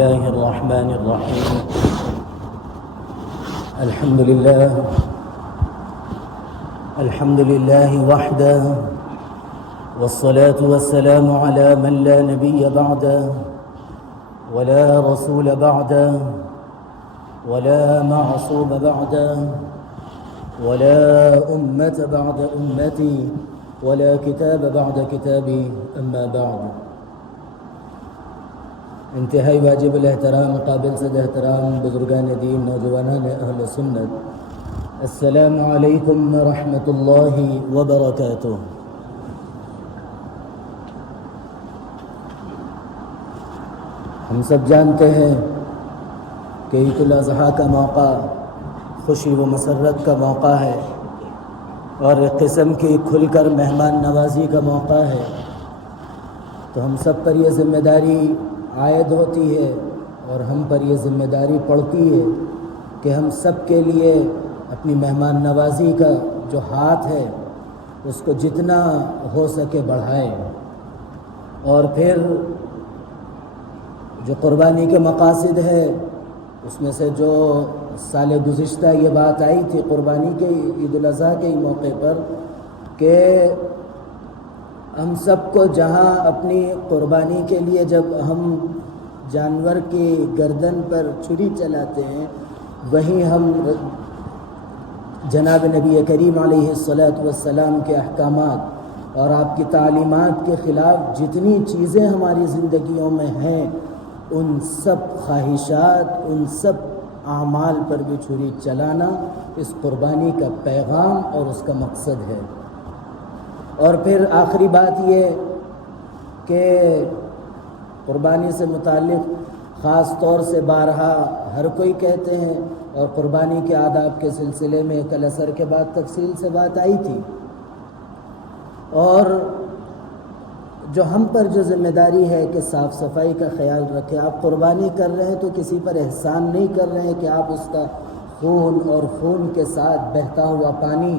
الله الرحمن الرحيم. الحمد لله وحده، والصلاة والسلام على من لا نبي بعده ولا رسول بعده ولا معصوم بعده ولا أمة بعد أمتي ولا كتاب بعد كتابي. أما بعد، انتہائی واجب الاحترام قابل صد احترام بزرگان دین، نوجوانان اہل سنت، السلام علیکم ورحمۃ اللہ وبرکاتہ. ہم سب جانتے ہیں کہ عید الاضحیٰ کا موقع خوشی و مسرت کا موقع ہے اور ایک قسم کی کھل کر مہمان نوازی کا موقع ہے. تو ہم سب پر یہ ذمہ داری عائد ہوتی ہے اور ہم پر یہ ذمہ داری پڑتی ہے کہ ہم سب کے لیے اپنی مہمان نوازی کا جو ہاتھ ہے اس کو جتنا ہو سکے بڑھائیں. اور پھر جو قربانی کے مقاصد ہے اس میں سے جو سال گزشتہ یہ بات آئی تھی قربانی کے عید الاضحیٰ کے موقع پر کہ ہم سب کو جہاں اپنی قربانی کے لیے جب ہم جانور کی گردن پر چھری چلاتے ہیں وہیں ہم جناب نبی کریم علیہ الصلاۃ والسلام کے احکامات اور آپ کی تعلیمات کے خلاف جتنی چیزیں ہماری زندگیوں میں ہیں ان سب خواہشات، ان سب اعمال پر بھی چھری چلانا اس قربانی کا پیغام اور اس کا مقصد ہے. اور پھر آخری بات یہ کہ قربانی سے متعلق خاص طور سے بارہا ہر کوئی کہتے ہیں اور قربانی کے آداب کے سلسلے میں کل عصر کے بعد تفصیل سے بات آئی تھی. اور جو ہم پر جو ذمہ داری ہے کہ صاف صفائی کا خیال رکھیں. آپ قربانی کر رہے ہیں تو کسی پر احسان نہیں کر رہے ہیں کہ آپ اس کا خون اور خون کے ساتھ بہتا ہوا پانی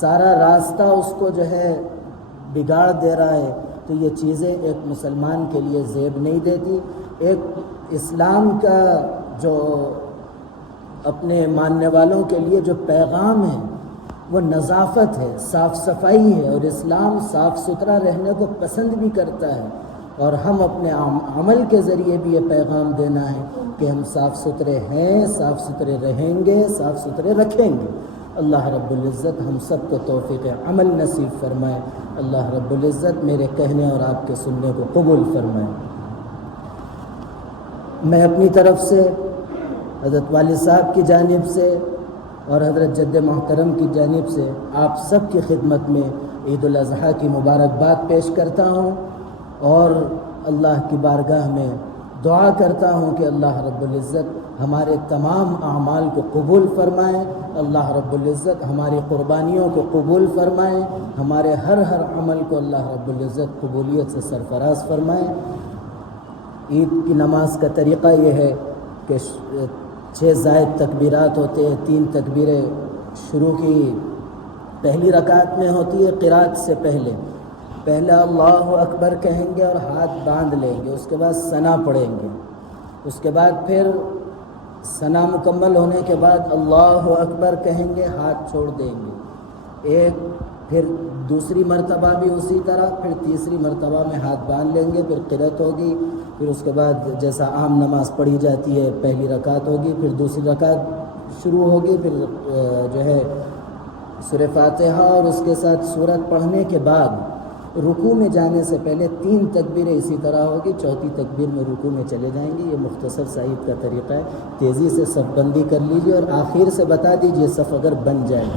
سارا راستہ اس کو جو ہے بگاڑ دے رہا ہے. تو یہ چیزیں ایک مسلمان کے لیے زیب نہیں دیتی. ایک اسلام کا جو اپنے ماننے والوں کے لیے جو پیغام ہے وہ نظافت ہے، صاف صفائی ہے، اور اسلام صاف ستھرا رہنے کو پسند بھی کرتا ہے. اور ہم اپنے عمل کے ذریعے بھی یہ پیغام دینا ہے کہ ہم صاف ستھرے ہیں، صاف ستھرے رہیں گے، صاف ستھرے رکھیں گے. اللہ رب العزت ہم سب کو توفیق عمل نصیب فرمائے. اللہ رب العزت میرے کہنے اور آپ کے سننے کو قبول فرمائے. میں اپنی طرف سے حضرت والد صاحب کی جانب سے اور حضرت جد محترم کی جانب سے آپ سب کی خدمت میں عید الاضحیٰ کی مبارکباد پیش کرتا ہوں اور اللہ کی بارگاہ میں دعا کرتا ہوں کہ اللہ رب العزت ہمارے تمام اعمال کو قبول فرمائے. اللہ رب العزت ہماری قربانیوں کو قبول فرمائے. ہمارے ہر عمل کو اللہ رب العزت قبولیت سے سرفراز فرمائے. عید کی نماز کا طریقہ یہ ہے کہ 6 زائد تکبیرات ہوتے ہیں. 3 تکبیریں شروع کی پہلی رکعت میں ہوتی ہے قرات سے پہلے اللہ اکبر کہیں گے اور ہاتھ باندھ لیں گے. اس کے بعد ثنا پڑھیں گے. اس کے بعد پھر ثنا مکمل ہونے کے بعد اللہ اکبر کہیں گے، ہاتھ چھوڑ دیں گے. پھر دوسری مرتبہ بھی اسی طرح، پھر تیسری مرتبہ میں ہاتھ باندھ لیں گے، پھر قرات ہوگی. پھر اس کے بعد جیسا عام نماز پڑھی جاتی ہے پہلی رکعت ہوگی، پھر دوسری رکعت شروع ہوگی، پھر جو ہے سورہ فاتحہ اور اس کے ساتھ سورت پڑھنے کے بعد رکوع میں جانے سے پہلے 3 تکبیریں اسی طرح ہوگی. چوتھی تکبیر میں رکوع میں چلے جائیں گے. یہ مختصر سا عید کا طریقہ ہے. تیزی سے صف بندی کر لیجیے اور آخر سے بتا دیجیے صف اگر بن جائے.